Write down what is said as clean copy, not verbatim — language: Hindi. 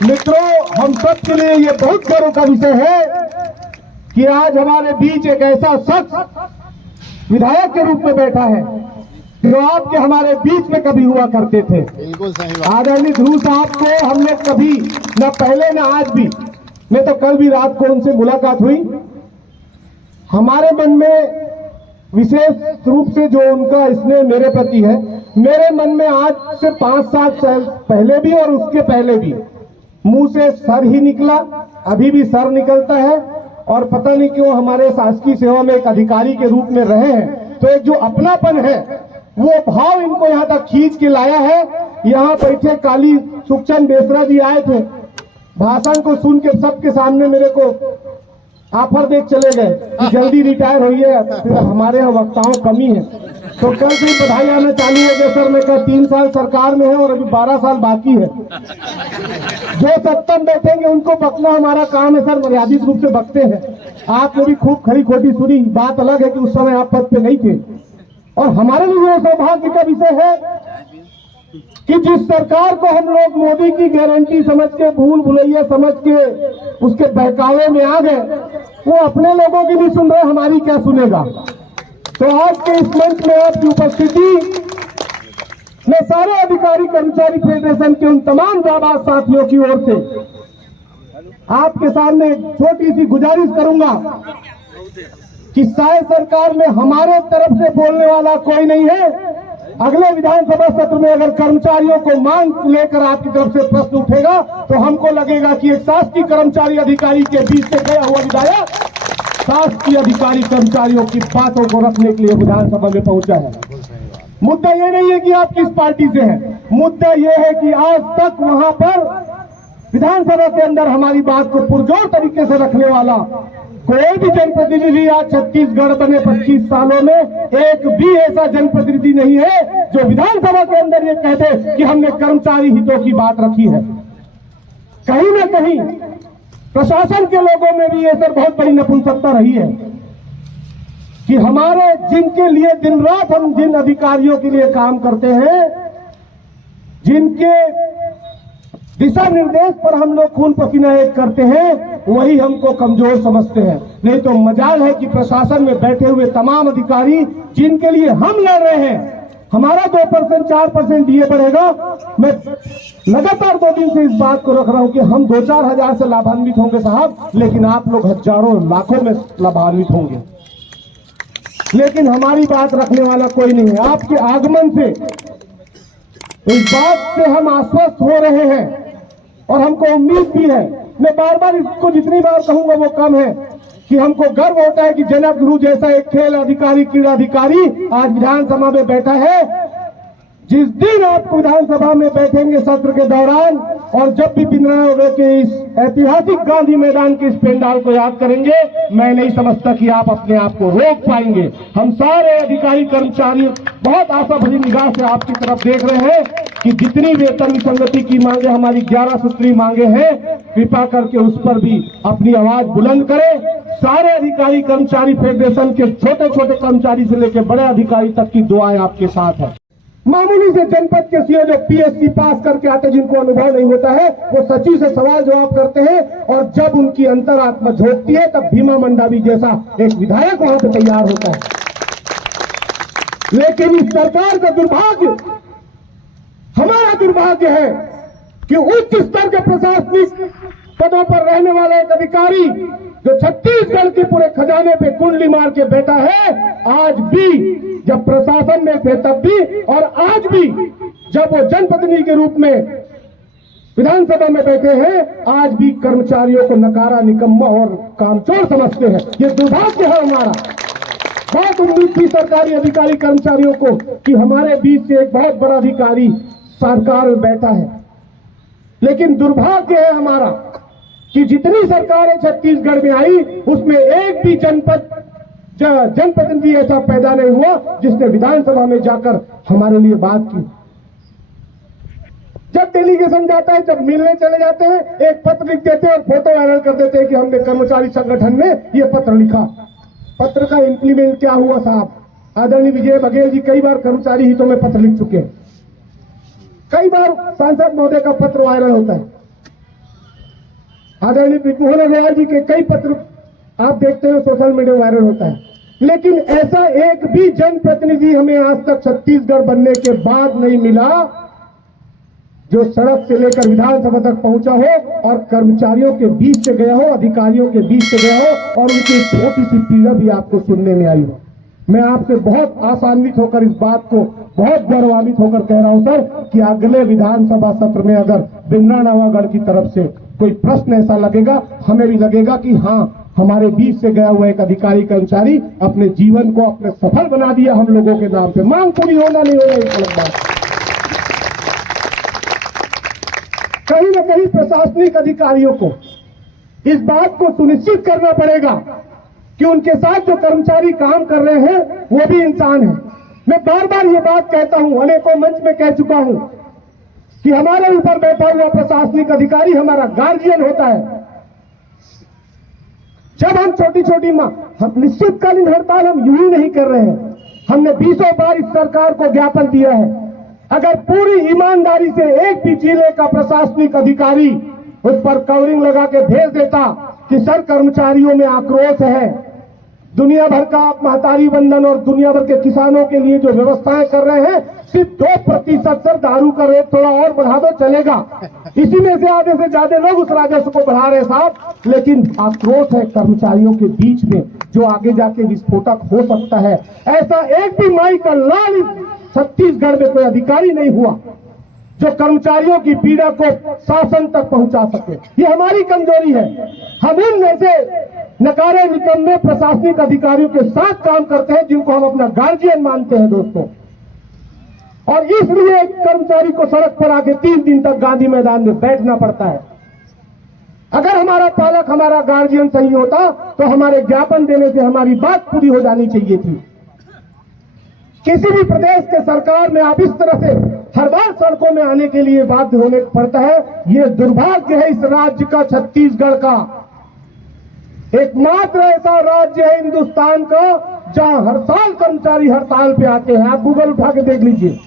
मित्रों, हम सब के लिए ये बहुत गर्व का विषय है कि आज हमारे बीच एक ऐसा शख्स विधायक के रूप में बैठा है जो आपके हमारे बीच में कभी हुआ करते थे। बिल्कुल सही बात। आदरणीय ध्रुव साहब को हम लोग कभी न पहले न आज भी, मैं तो कल भी रात को उनसे मुलाकात हुई। हमारे मन में विशेष रूप से जो उनका स्नेह मेरे प्रति है, मेरे मन में आज से 5-7 साल पहले भी और उसके पहले भी मुंह से सर ही निकला, अभी भी सर निकलता है। और पता नहीं क्यों हमारे शासकीय सेवा में एक अधिकारी के रूप में रहे हैं, तो एक जो अपनापन है वो भाव इनको यहाँ तक खींच के लाया है। यहाँ बैठे काली सुखचंद बेसरा जी आए थे, भाषण को सुन के सबके सामने मेरे को ऑफर देख चले गए कि जल्दी रिटायर होइए, फिर हमारे यहाँ वक्ताओं कमी है। तो कल से बधाई आना चालू हो गया सर। मैं कहा 3 साल सरकार में है और अभी 12 साल बाकी है। जो सत्तम बैठेंगे उनको बकना हमारा काम है सर, मर्यादित रूप से बकते हैं। आपने भी खूब खरी खोटी सुनी। बात अलग है कि उस समय आप पद पे नहीं थे। और हमारे लिए ये सौभाग्य का विषय है कि जिस सरकार को हम लोग मोदी की गारंटी समझ के, भूल भुलैया समझ के उसके बहकावे में आ गए, वो अपने लोगों की नहीं सुन रहे, हमारी क्या सुनेगा। तो आज के इस मंच में आपकी उपस्थिति मैं सारे अधिकारी कर्मचारी फेडरेशन के उन तमाम जाबाज साथियों की ओर से आपके सामने छोटी सी गुजारिश करूंगा कि शायद सरकार में हमारे तरफ से बोलने वाला कोई नहीं है। अगले विधानसभा सत्र में अगर कर्मचारियों को मांग लेकर आपकी तरफ से प्रश्न उठेगा तो हमको लगेगा कि एक शासकीय कर्मचारी अधिकारी के बीच से गया हुआ विधायक शासकीय अधिकारी कर्मचारियों की बातों को रखने के लिए विधानसभा में पहुंचा है। मुद्दा ये नहीं है कि आप किस पार्टी से हैं, मुद्दा ये है कि आज तक वहां पर विधानसभा के अंदर हमारी बात को पुरजोर तरीके से रखने वाला कोई भी जनप्रतिनिधि आज छत्तीसगढ़ बने 25 सालों में एक भी ऐसा जनप्रतिनिधि नहीं है जो विधानसभा के अंदर ये कह दे कि हमने कर्मचारी हितों की बात रखी है। कहीं ना कहीं प्रशासन के लोगों में भी ये सर बहुत बड़ी नपुंसकता रही है कि हमारे जिनके लिए दिन रात हम जिन अधिकारियों के लिए काम करते हैं, जिनके दिशा निर्देश पर हम लोग खून पसीना एक करते हैं, वही हमको कमजोर समझते हैं। नहीं तो मजाल है कि प्रशासन में बैठे हुए तमाम अधिकारी जिनके लिए हम लड़ रहे हैं, हमारा 2% 4% डीए बढ़ेगा। मैं लगातार 2 दिन से इस बात को रख रहा हूं कि हम 2-4 हजार से लाभान्वित होंगे साहब, लेकिन आप लोग हजारों लाखों में लाभान्वित होंगे। लेकिन हमारी बात रखने वाला कोई नहीं है। आपके आगमन से इस बात से हम आश्वस्त हो रहे हैं और हमको उम्मीद भी है। मैं बार बार इसको जितनी बार कहूंगा वो कम है कि हमको गर्व होता है कि जनक ध्रुव जैसा एक खेल अधिकारी, क्रीड़ा अधिकारी आज विधानसभा में बैठा है। जिस दिन आप विधानसभा में बैठेंगे सत्र के दौरान और जब भी पिंजरा के इस ऐतिहासिक गांधी मैदान के इस पेंडाल को याद करेंगे, मैं नहीं समझता कि आप अपने आप को रोक पाएंगे। हम सारे अधिकारी कर्मचारी बहुत आशा भरी निगाह से आपकी तरफ देख रहे हैं कि जितनी वेतन विसंगति की मांगे, हमारी 11 सूत्री मांगे हैं, कृपा करके उस पर भी अपनी आवाज बुलंद करें। सारे अधिकारी कर्मचारी फेडरेशन के छोटे छोटे कर्मचारी से लेकर बड़े अधिकारी तक की दुआएं आपके साथ है। मामूली से जनपद के सीओ जो पीएचडी पास करके आते, जिनको अनुभव नहीं होता है, वो सचिव से सवाल जवाब करते हैं और जब उनकी अंतरात्मा झोंकती है तब भीमा मंडावी जैसा एक विधायक वहां से तैयार होता है। लेकिन इस सरकार का दुर्भाग्य, हमारा दुर्भाग्य है कि उच्च स्तर के प्रशासनिक पदों पर रहने वाला एक अधिकारी जो छत्तीसगढ़ के पूरे खजाने पे कुंडली मार के बैठा है, आज भी जब प्रशासन में थे तब भी और आज भी जब वो जनप्रतिनिधि के रूप में विधानसभा में बैठे हैं, आज भी कर्मचारियों को नकारा, निकम्मा और कामचोर समझते हैं। ये दुर्भाग्य है हमारा। बहुत उम्मीद थी सरकारी अधिकारी कर्मचारियों को कि हमारे बीच से एक बहुत बड़ा अधिकारी सरकार में बैठा है, लेकिन दुर्भाग्य है हमारा कि जितनी सरकारें छत्तीसगढ़ में आई उसमें एक भी जनप्रतिनिधि ऐसा पैदा नहीं हुआ जिसने विधानसभा में जाकर हमारे लिए बात की। जब डेलीगेशन जाता है, जब मिलने चले जाते हैं, एक पत्र लिख देते हैं और फोटो वायरल कर देते हैं कि हमने कर्मचारी संगठन में ये पत्र लिखा। पत्र का इंप्लीमेंट क्या हुआ साहब? आदरणीय विजय बघेल जी कई बार कर्मचारी हितों में पत्र लिख चुके हैं, कई बार सांसद महोदय का पत्र वायरल होता है, आदरणीय त्रिभुवन अग्रवाल जी के कई पत्र आप देखते हो सोशल मीडिया वायरल होता है, लेकिन ऐसा एक भी जनप्रतिनिधि हमें आज तक छत्तीसगढ़ बनने के बाद नहीं मिला जो सड़क से लेकर विधानसभा तक पहुंचा हो और कर्मचारियों के बीच से गया हो, अधिकारियों के बीच से गया हो और उनकी छोटी सी पीड़ा भी आपको सुनने में आई हो। मैं आपसे बहुत आसान्वित होकर इस बात को बहुत गौरवान्वित होकर कह रहा हूं सर कि अगले विधानसभा सत्र में अगर बिमरानवागढ़ की तरफ से कोई प्रश्न ऐसा लगेगा, हमें भी लगेगा कि हाँ, हमारे बीच से गया हुआ एक अधिकारी कर्मचारी अपने जीवन को अपने सफल बना दिया हम लोगों के नाम पे। मांग पूरी होना नहीं होना एक अलग बात। कहीं न कहीं प्रशासनिक अधिकारियों को इस बात को सुनिश्चित करना पड़ेगा कि उनके साथ जो कर्मचारी काम कर रहे हैं वो भी इंसान है। मैं बार बार ये बात कहता हूं, अनेकों मंच में कह चुका हूं कि हमारे ऊपर बैठा हुआ प्रशासनिक अधिकारी हमारा गार्जियन होता है। जब हम छोटी छोटी हम निश्चितकालीन हड़ताल हम यूं ही नहीं कर रहे हैं, हमने 20 बार इस सरकार को ज्ञापन दिया है। अगर पूरी ईमानदारी से एक भी जिले का प्रशासनिक अधिकारी उस पर कवरिंग लगा के भेज देता कि सर कर्मचारियों में आक्रोश है, दुनिया भर का आप महतारी बंधन और दुनिया भर के किसानों के लिए जो व्यवस्थाएं कर रहे हैं, सिर्फ 2% सर दारू का रेट थोड़ा और बढ़ा दो चलेगा। इसी में से आधे से ज्यादा लोग उस राजस्व को बढ़ा रहे साहब, लेकिन आक्रोश है कर्मचारियों के बीच में जो आगे जाके विस्फोटक हो सकता है। ऐसा एक भी माई का लाल छत्तीसगढ़ में कोई अधिकारी नहीं हुआ जो कर्मचारियों की पीड़ा को शासन तक पहुंचा सके। ये हमारी कमजोरी है। हम उनमें से नकारे निकम्मे प्रशासनिक अधिकारियों के साथ काम करते हैं जिनको हम अपना गार्जियन मानते हैं दोस्तों, और इसलिए कर्मचारी को सड़क पर आके 3 दिन तक गांधी मैदान में बैठना पड़ता है। अगर हमारा पालक, हमारा गार्जियन सही होता तो हमारे ज्ञापन देने से हमारी बात पूरी हो जानी चाहिए थी। किसी भी प्रदेश के सरकार में आप इस तरह से हर बार सड़कों में आने के लिए बाध्य होने पड़ता है। ये दुर्भाग्य है इस राज्य का, छत्तीसगढ़ का। एकमात्र ऐसा राज्य है हिंदुस्तान का जहां हर साल कर्मचारी हड़ताल पे आते हैं। आप गूगल उठा के देख लीजिए।